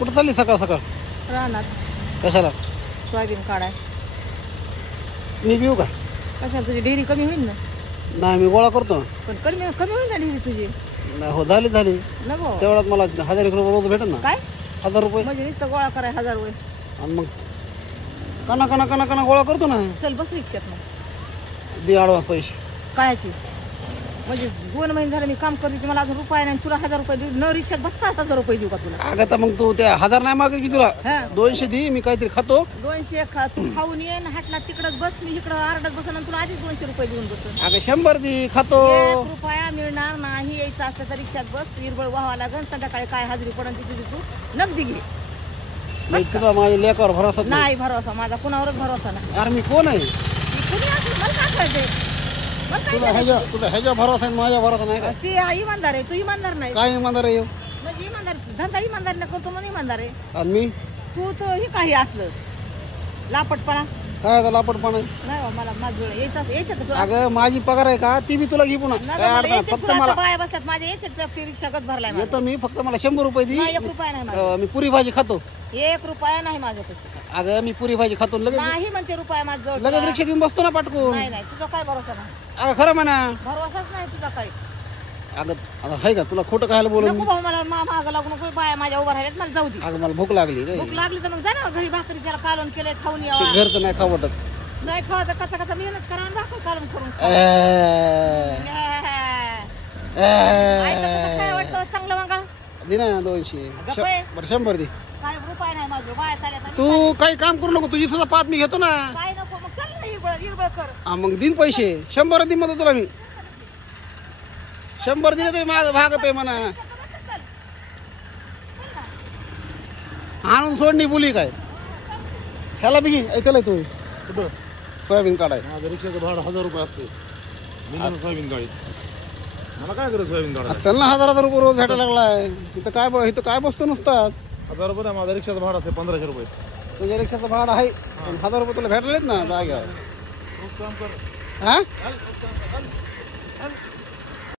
कुठं चालली सकाळ सकाळ? रानात कशाला? सोयाबीन काढाय. मी पिऊ का? कशाला? तुझी डेअरी कमी होईल ना. नाही मी गोळा करतो ना. पण कमी कमी होईल ना डेअरी तुझी. नाही हो, झाली नको तेवढ्यात मला 1000 रुपये रोज भेटेल ना. काय 1000 रुपये म्हणजे नुसतं गोळा कराय 1000 होय. आणि मग कना कना कना कना गोळा करतो ना. चल बस रिक्षात मग. दे आडवा पैसे. कायची म्हणजे 2 महिने झाले मी काम करते, मला अजून रुपये नाही. तुला 1000 रुपये देऊ न रिक्षात बसता 1000 रुपये देऊ का तुला? अगं तर मग तू त्या 1000 नाही मागे मी तुला हा. 200 दे, मी काहीतरी खातो. 200 तू खाऊन ये ना हाटला तिकडच बस, मी इकडं आरडत बसन आणि तुला आधीच 200 रुपये देऊन बसन. अगं 100 दे खातो. 1 रुपया मिळणार नाही. यायचं असलं तर रिक्षात बस, हिरबळ व्हावा लागेल. संध्याकाळी काय हजेरी पडन ती तुझी तू नगदी घे. बस का? तुला माझ्या लेकावर भरोसा नाही भरोसा माझा, कुणावरच भरोसा नाही. अरे मी कोण आहे? कुणी असलं मला काय कळते. मला काय तुला ह्याच्या भरोसा आहे, माझ्या भरोसा नाही का? ते इमानदार आहे, तू इमानदार नाही. काय इमानदार आहे ह्यो? म्हणजे इमानदार धंदा इमानदार नाही करतो म्हणून इमानदार आहे. आणि मी तू तर हे काही असलं लापटपणा काय आता लापटपणा आहे? नाही बा, मला माझं यायचं अगं माझी पगार आहे का ती बी तुला घे पुन्हा. काय अडचण नाही. फक्त मला बाया बसतात माझ्या याच्यात रिक्षा गच भरलाय माझा. येतो मी, फक्त मला 100 रुपये दे. 1 रुपया नाही माझा. मी पुरी भाजी खातो. 1 रुपया नाही माझं तसं. अगं मी पुरी भाजी खातो लगेच नाही म्हणते रुपया माझं लगेच रिक्षात येऊन बसतो ना पाठकून. नाही नाही तुझा काय भरोसा नाही. अगं खरं म्हणा. भरोसाच नाही तुझा काय. अगं आता आहे का तुला खोटं खायला बोलून? नको भाऊ, मला मागं लागू नको. बाया माझ्या उभा राहिल्यात, मला जाऊ दे. अगं मला भूक लागली रे. भूक लागली तर मग जा ना घरी, भाकरी त्याला कालवण केलंय खाऊन ते यावा. घरचं नाही खाऊ वाटत. नाही खावा तर कचा कचा मेहनत करा आणि भाकर कालवण करून खा. काय वाटतं चांगलं मग दे ना 200. गप्प आहे. बरं 100 दे. काय रुपया नाही माझं. बाया चालल्या तू काही काम करू नको, तुझी तुझा पात मी घेतो ना. काय नको मग चाल ना हिरबळ कर. हा मग दिन पैसे 100 दे म्हणतो तुला मी. 100 दिले तरी माझं भागत आहे म्हणा. आणून सोडणी बोली काय ह्याला बी ऐकलंय तू कुठं सोयाबीन काढाय. माझं रिक्षाचं भाडं 1000 रुपये असते. मी सोयाबीन गाडी मला काय करत सोयाबीन गाडा त्यांना 1000 रुपये रोज भेटायला लागलाय. इथं काय बसतो नुसताच. 1000 रुपये माझं रिक्षाचं भाडं असते 1500 रुपये. तुझ्या रिक्षाचं भाडं आहे 1000 रुपये तुला भेटलेत ना जाग्यावर. रोज काम कर. हा चल, रोज काम कर. चल.